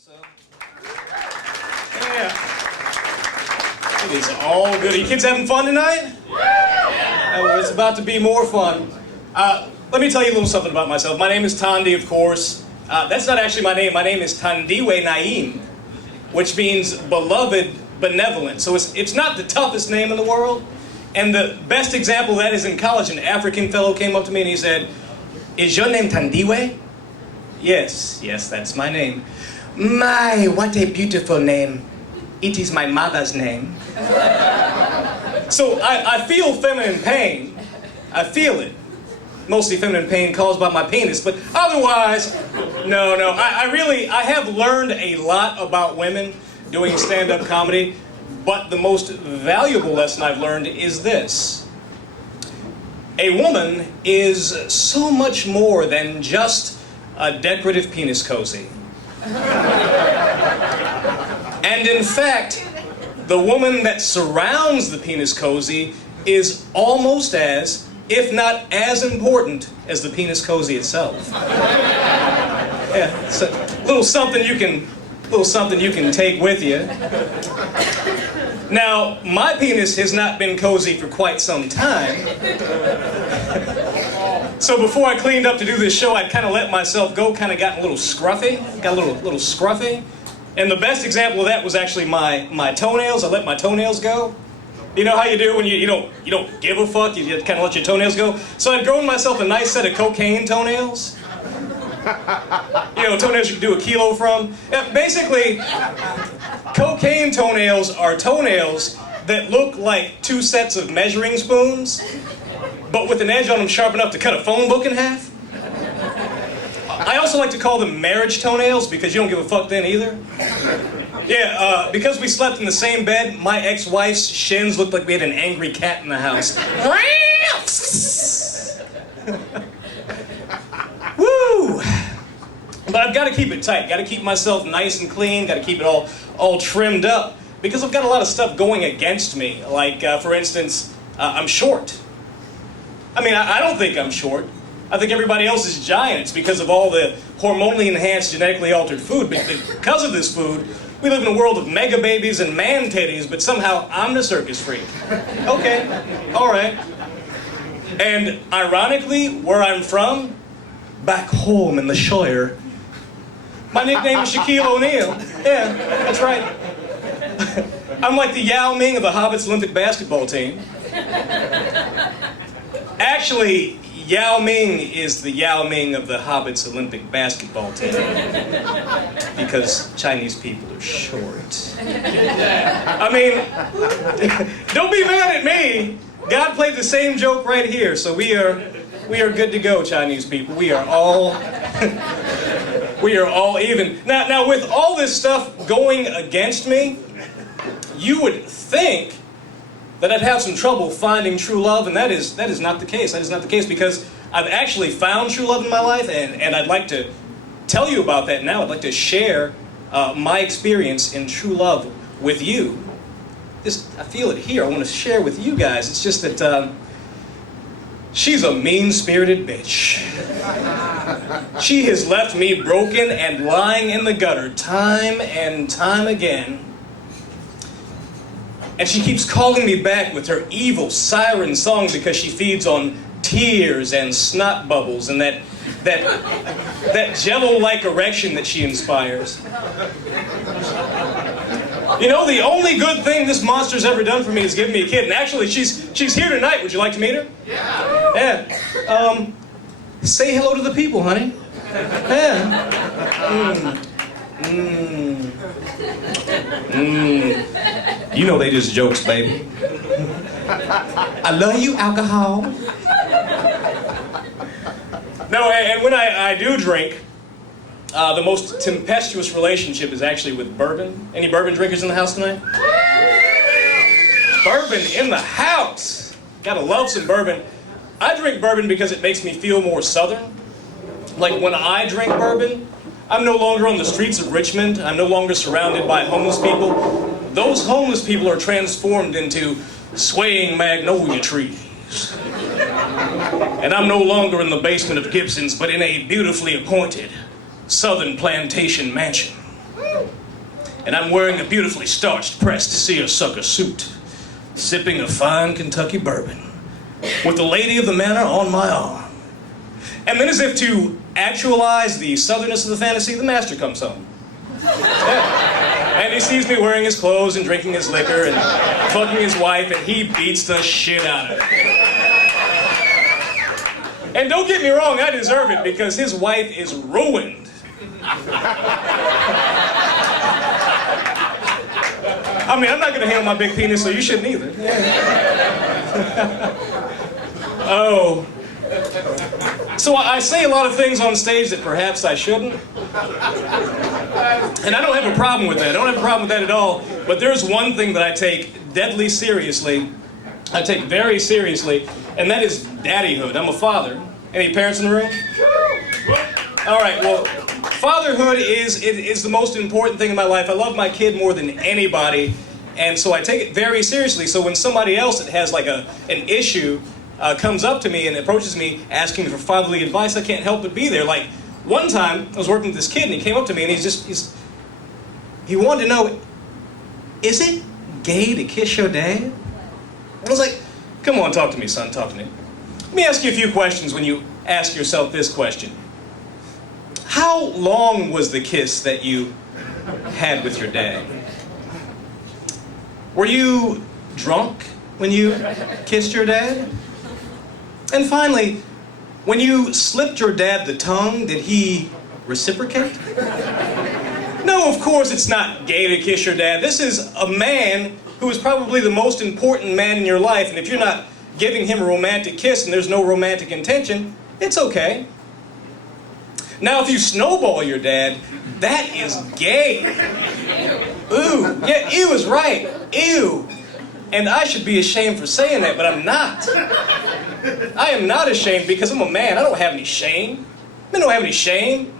So, yeah, it is all good. Are you kids having fun tonight? Oh, it's about to be more fun. Let me tell you a little something about myself. My name is Thandi, of course. That's not actually my name. My name is Thandi Woodard, which means beloved benevolent. So it's not the toughest name in the world. And the best example of that is in college. An African fellow came up to me and he said, "Is your name Thandiwe?" Yes, that's my name. My, what a beautiful name. It is my mother's name. So I feel feminine pain. I feel it. Mostly feminine pain caused by my penis, but otherwise, no. I have learned a lot about women doing stand-up comedy, but the most valuable lesson I've learned is this. A woman is so much more than just a decorative penis cozy. And in fact, the woman that surrounds the penis cozy is almost as, if not as important as the penis cozy itself. Yeah, it's a little something you can take with you. Now, my penis has not been cozy for quite some time. So before I cleaned up to do this show, I'd kind of let myself go, kind of gotten a little scruffy, got a little scruffy. And the best example of that was actually my toenails. I let my toenails go. You know how you do when you don't give a fuck, you kind of let your toenails go? So I'd grown myself a nice set of cocaine toenails. You know, toenails you can do a kilo from. Yeah, basically, cocaine toenails are toenails that look like two sets of measuring spoons, but with an edge on them sharp enough to cut a phone book in half. I also like to call them marriage toenails because you don't give a fuck then either. Yeah, because we slept in the same bed, my ex-wife's shins looked like we had an angry cat in the house. Woo! But I've got to keep it tight. Got to keep myself nice and clean. Got to keep it all trimmed up because I've got a lot of stuff going against me. Like, for instance, I'm short. I mean, I don't think I'm short. I think everybody else is giants because of all the hormonally enhanced, genetically altered food. But because of this food, we live in a world of mega babies and man titties, but somehow I'm the circus freak. Okay, all right. And ironically, where I'm from, back home in the Shire, my nickname is Shaquille O'Neal. Yeah, that's right. I'm like the Yao Ming of the Hobbits Olympic basketball team. Actually, Yao Ming is the Yao Ming of the Hobbits Olympic basketball team. Because Chinese people are short. I mean, don't be mad at me. God played the same joke right here, so we are good to go, Chinese people. We are all even. Now with all this stuff going against me, you would think that I'd have some trouble finding true love, and that is not the case. That is not the case because I've actually found true love in my life, and I'd like to tell you about that now. I'd like to share my experience in true love with you. I feel it here. I want to share with you guys. It's just that she's a mean-spirited bitch. She has left me broken and lying in the gutter time and time again. And she keeps calling me back with her evil siren song because she feeds on tears and snot bubbles and that jello-like erection that she inspires. You know, the only good thing this monster's ever done for me is give me a kid. And actually, she's here tonight. Would you like to meet her? Yeah. Yeah. Say hello to the people, honey. Yeah. You know they just jokes, baby. I love you, alcohol. No, and when I do drink, the most tempestuous relationship is actually with bourbon. Any bourbon drinkers in the house tonight? Bourbon in the house! Gotta love some bourbon. I drink bourbon because it makes me feel more southern. Like when I drink bourbon, I'm no longer on the streets of Richmond. I'm no longer surrounded by homeless people. Those homeless people are transformed into swaying magnolia trees. And I'm no longer in the basement of Gibsons, but in a beautifully appointed southern plantation mansion. and I'm wearing a beautifully starched pressed seersucker suit, sipping a fine Kentucky bourbon, with the lady of the manor on my arm. And then, as if to actualize the southernness of the fantasy, the master comes home. Yeah. And he sees me wearing his clothes and drinking his liquor and fucking his wife, and he beats the shit out of her. And don't get me wrong, I deserve it, because his wife is ruined. I mean, I'm not gonna handle my big penis, so you shouldn't either. Oh. So I say a lot of things on stage that perhaps I shouldn't. And I don't have a problem with that. I don't have a problem with that at all. But there's one thing that I take deadly seriously. I take very seriously, and that is daddyhood. I'm a father. Any parents in the room? All right, well, fatherhood is the most important thing in my life. I love my kid more than anybody, and so I take it very seriously. So when somebody else that has like an issue comes up to me and approaches me asking me for fatherly advice, I can't help but be there. Like, one time, I was working with this kid, and he came up to me, and he wanted to know, is it gay to kiss your dad? I was like, come on, talk to me, son, talk to me. Let me ask you a few questions when you ask yourself this question. How long was the kiss that you had with your dad? Were you drunk when you kissed your dad? And finally, when you slipped your dad the tongue, did he reciprocate? No, of course it's not gay to kiss your dad. This is a man who is probably the most important man in your life, and if you're not giving him a romantic kiss and there's no romantic intention, it's okay. Now, if you snowball your dad, that is gay. Ooh, yeah, ew is right, ew. And I should be ashamed for saying that, but I'm not. I am not ashamed because I'm a man. I don't have any shame. I don't have any shame.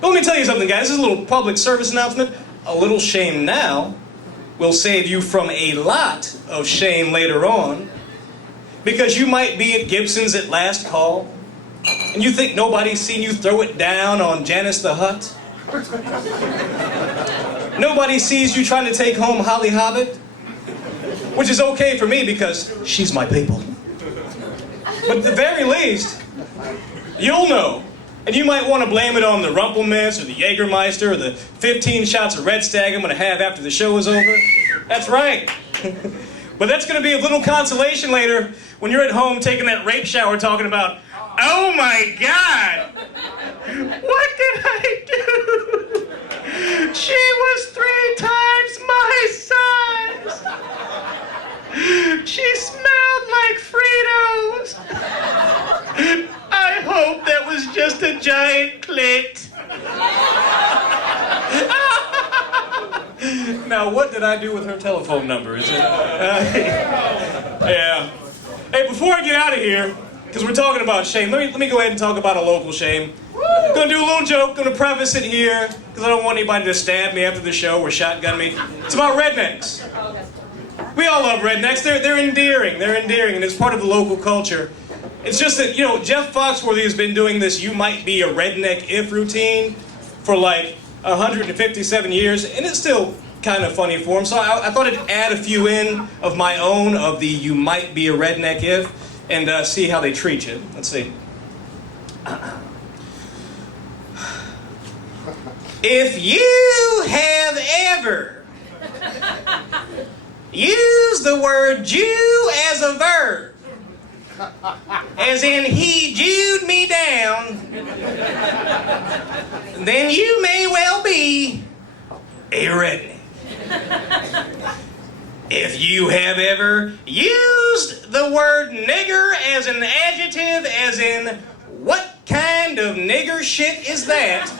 But let me tell you something, guys. This is a little public service announcement. A little shame now will save you from a lot of shame later on. Because you might be at Gibson's at last call, and you think nobody's seen you throw it down on Janice the Hutt. Nobody sees you trying to take home Holly Hobbit. Which is okay for me because she's my people. But at the very least, you'll know. And you might want to blame it on the Rumpelmans or the Jägermeister or the 15 shots of Red Stag I'm going to have after the show is over. That's right. But that's going to be a little consolation later when you're at home taking that rape shower talking about, oh my God, what did I do? She was 3 times my size. She smelled like Fritos. I hope that was just a giant clit. Now, what did I do with her telephone number? Is it? Yeah. Hey, before I get out of here, because we're talking about shame, let me go ahead and talk about a local shame. I'm gonna do a little joke, gonna preface it here, because I don't want anybody to stab me after the show or shotgun me. It's about rednecks. We all love rednecks. They're endearing. They're endearing, and it's part of the local culture. It's just that, you know, Jeff Foxworthy has been doing this "you might be a redneck if" routine for like 157 years, and it's still kind of funny for him. So I thought I'd add a few in of my own of the "you might be a redneck if" and see how they treat you. Let's see. If you have ever used the word Jew as a verb, as in he Jewed me down, then you may well be a redneck. If you have ever used the word nigger as an adjective, as in what kind of nigger shit is that,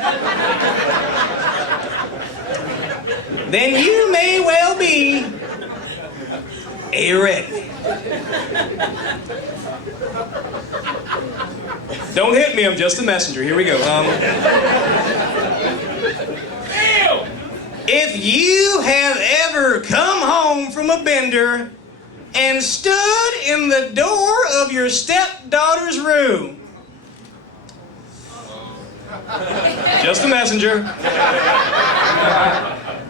then you may well be a redneck. Don't hit me, I'm just a messenger. Here we go. If you have ever come home from a bender and stood in the door of your stepdaughter's room, just a messenger,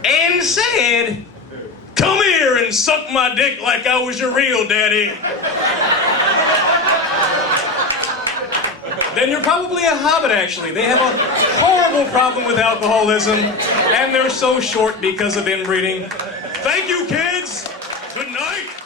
and said, "Come here and suck my dick like I was your real daddy," then you're probably a hobbit, actually. They have a horrible problem with alcoholism, and they're so short because of inbreeding. Thank you, kids. Good night.